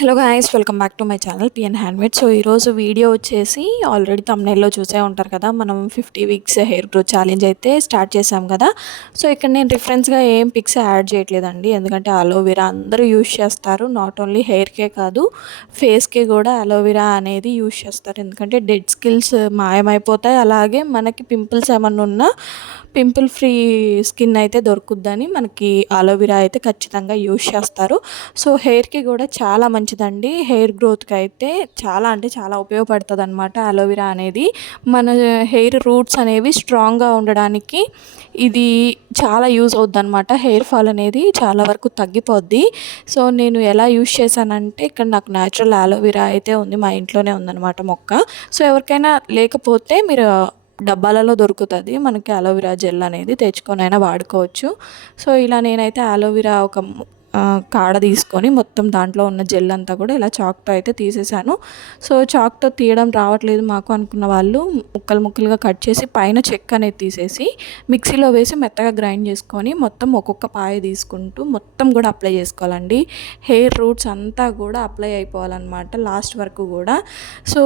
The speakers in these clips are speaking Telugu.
Hello guys, welcome back to my channel PN handmade. So ఈరోజు వీడియో వచ్చేసి ఆల్రెడీ తమ్నైల్లో చూసే ఉంటారు కదా, మనం 50 వీక్స్ హెయిర్ గ్రోత్ ఛాలెంజ్ అయితే స్టార్ట్ చేసాం కదా. సో ఇక్కడ నేను రిఫరెన్స్గా ఏం పిక్స్ యాడ్ చేయట్లేదండి, ఎందుకంటే అలోవెరా అందరూ యూజ్ చేస్తారు. నాట్ ఓన్లీ హెయిర్కే కాదు, ఫేస్కి కూడా అలోవెరా అనేది యూజ్ చేస్తారు. ఎందుకంటే డెడ్ స్కిల్స్ మాయమైపోతాయి, అలాగే మనకి పింపుల్స్ ఏమన్నా ఉన్నా పింపుల్ ఫ్రీ స్కిన్ అయితే దొరుకుద్దని మనకి అలోవెరా అయితే ఖచ్చితంగా యూజ్ చేస్తారు. సో హెయిర్కి కూడా చాలా మంచిదండి. హెయిర్ గ్రోత్కి అయితే చాలా అంటే చాలా ఉపయోగపడుతుంది అనమాట అలోవెరా అనేది. మన హెయిర్ రూట్స్ అనేవి స్ట్రాంగ్గా ఉండడానికి ఇది చాలా యూజ్ అవుద్ది అనమాట. హెయిర్ ఫాల్ అనేది చాలా వరకు తగ్గిపోద్ది. సో నేను ఎలా యూజ్ చేశానంటే, ఇక్కడ నాకు న్యాచురల్ అలోవెరా అయితే ఉంది, మా ఇంట్లోనే ఉందన్నమాట మొక్క. సో ఎవరికైనా లేకపోతే మీరు డబ్బాలలో దొరుకుతుంది మనకి అలోవెరా జెల్ అనేది, తెచ్చుకొనైనా వాడుకోవచ్చు. సో ఇలా నేనైతే అలోవెరా ఒక కాడ తీసుకొని మొత్తం దాంట్లో ఉన్న జెల్ అంతా కూడా ఇలా చాక్తో అయితే తీసేసాను. సో చాక్తో తీయడం రావట్లేదు మాకు అనుకున్న వాళ్ళు ముక్కలు ముక్కలుగా కట్ చేసి పైన చెక్క అనేది తీసేసి మిక్సీలో వేసి మెత్తగా గ్రైండ్ చేసుకొని మొత్తం ఒక్కొక్క పాయ తీసుకుంటూ మొత్తం కూడా అప్లై చేసుకోవాలండి. హెయిర్ రూట్స్ అంతా కూడా అప్లై అయిపోవాలన్నమాట లాస్ట్ వరకు కూడా. సో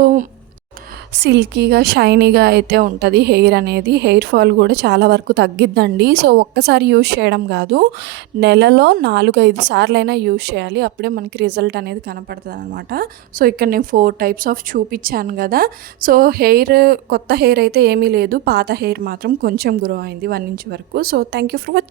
సిల్కీగా షైనీగా అయితే ఉంటుంది హెయిర్ అనేది. హెయిర్ ఫాల్ కూడా చాలా వరకు తగ్గిద్దండి. సో ఒక్కసారి యూజ్ చేయడం కాదు, నెలలో 4-5 సార్లైనా యూజ్ చేయాలి, అప్పుడే మనకి రిజల్ట్ అనేది కనపడుతుంది అనమాట. సో ఇక్కడ నేను 4 టైప్స్ ఆఫ్ చూపించాను కదా. సో హెయిర్ కొత్త హెయిర్ అయితే ఏమీ లేదు, పాత హెయిర్ మాత్రం కొంచెం గ్రో అయింది 1 ఇంచ్ వరకు. So thank you for watching.